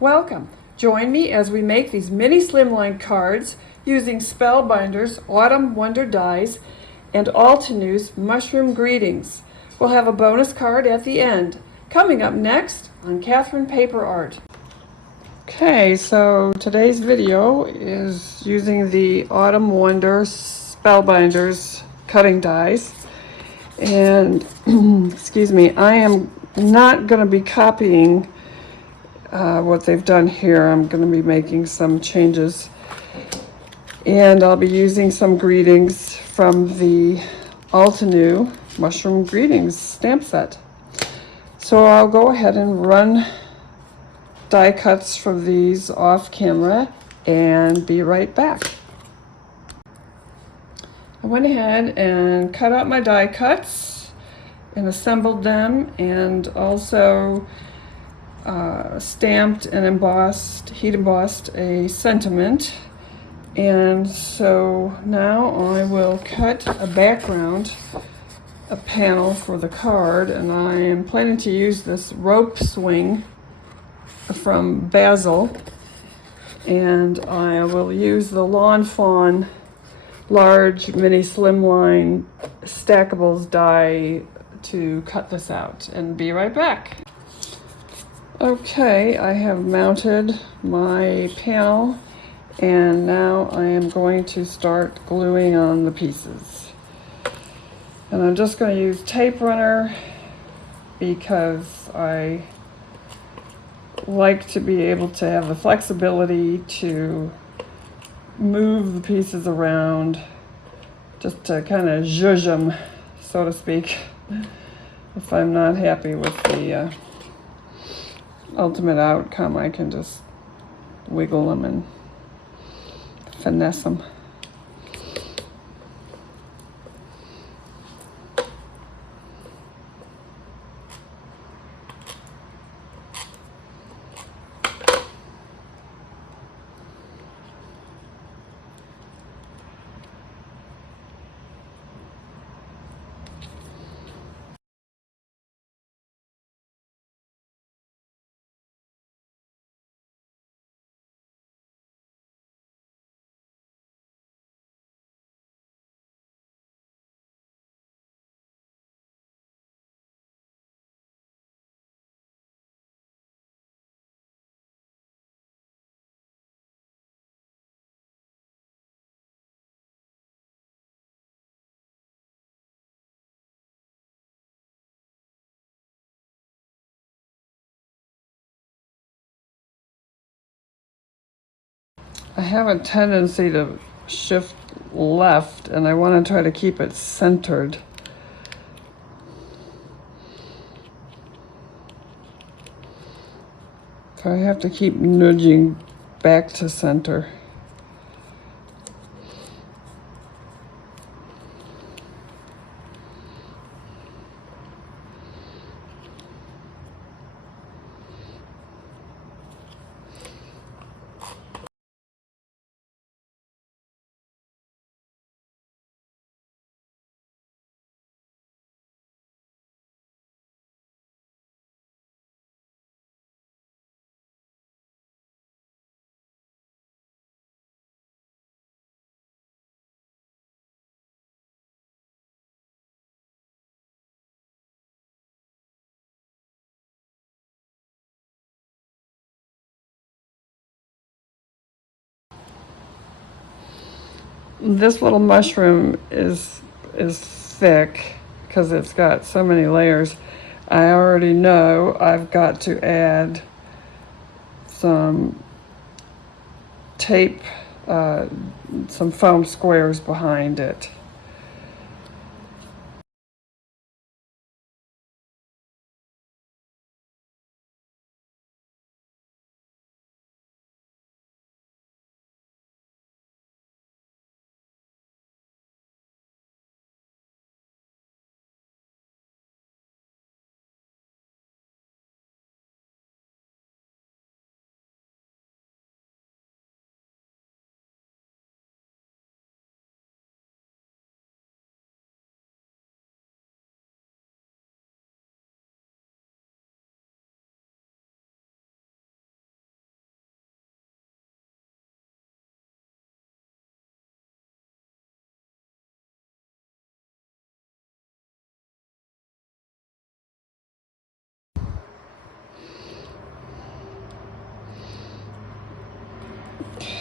Welcome. Join me as we make these mini slimline cards using Spellbinder's Autumn Wonder dies and Altenew's Mushroom Greetings. We'll have a bonus card at the end. Coming up next on Catherine Paper Art. Okay, so today's video is using the Autumn Wonder Spellbinder's cutting dies. And excuse me, I am not going to be copying what they've done here. I'm going to be making some changes, and I'll be using some greetings from the Altenew Mushroom Greetings stamp set. So I'll go ahead and run die cuts from these off camera and be right back. I went ahead and cut out my die cuts and assembled them, and also stamped and embossed, heat embossed a sentiment. And so now I will cut a background, a panel for the card, and I am planning to use this rope swing from Basil, and I will use the Lawn Fawn large mini slimline stackables die to cut this out, and be right back. Okay, I have mounted my panel, and now I am going to start gluing on the pieces. And I'm just going to use tape runner because I like to be able to have the flexibility to move the pieces around, just to kind of zhuzh them, so to speak, if I'm not happy with the ultimate outcome. I can just wiggle them and finesse them. I have a tendency to shift left, and I want to try to keep it centered. So I have to keep nudging back to center. This little mushroom is thick because it's got so many layers. I already know I've got to add some tape, some foam squares behind it.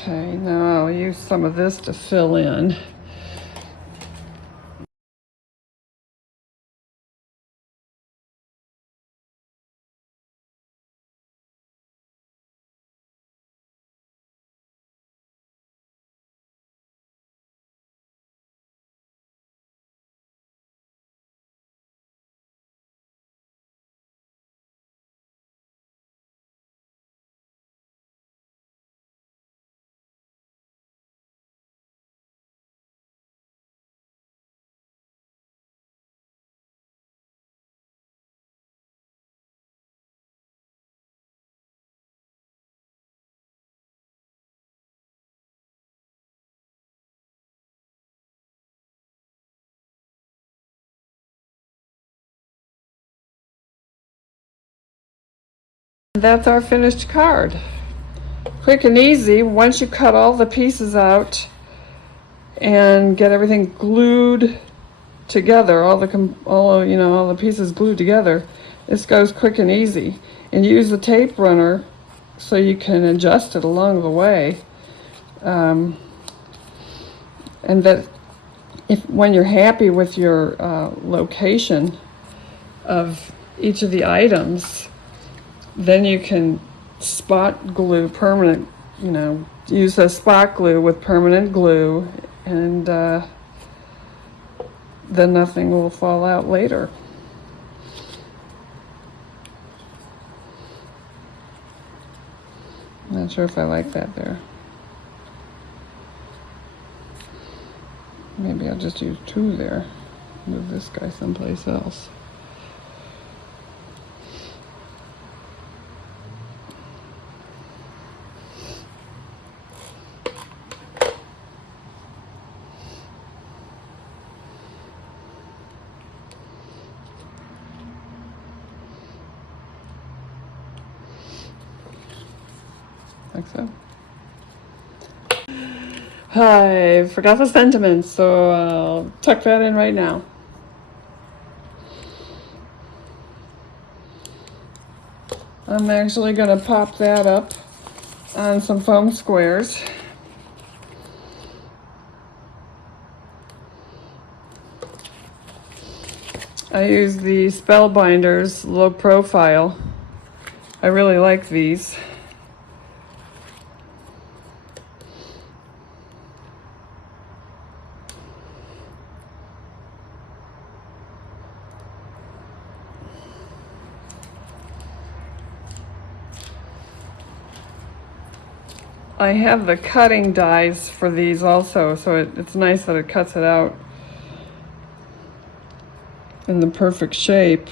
Okay, now I'll use some of this to fill in. That's our finished card. Quick and easy. Once you cut all the pieces out and get everything glued together, all the pieces glued together, this goes quick and easy. And use the tape runner so you can adjust it along the way. And that when you're happy with your location of each of the items, then you can spot glue permanent, use a spot glue with permanent glue, and then nothing will fall out later. Not sure if I like that there. Maybe I'll just use 2 there. Move this guy someplace else. Like so. I forgot the sentiments, so I'll tuck that in right now. I'm actually going to pop that up on some foam squares. I use the Spellbinders low profile. I really like these. I have the cutting dies for these also, so it's nice that it cuts it out in the perfect shape.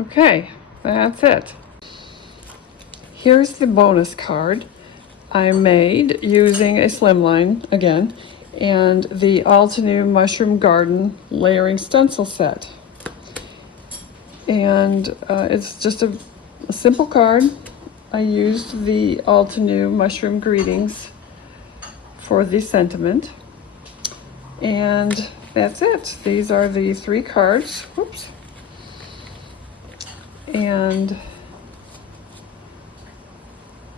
Okay, that's it. Here's the bonus card I made using a slimline again and the Altenew Mushroom Garden layering stencil set. And it's just a simple card. I used the Altenew Mushroom Greetings for the sentiment. And that's it. These are the 3 cards. Whoops. And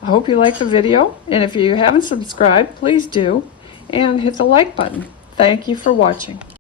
I hope you liked the video. And if you haven't subscribed, please do. And hit the like button. Thank you for watching.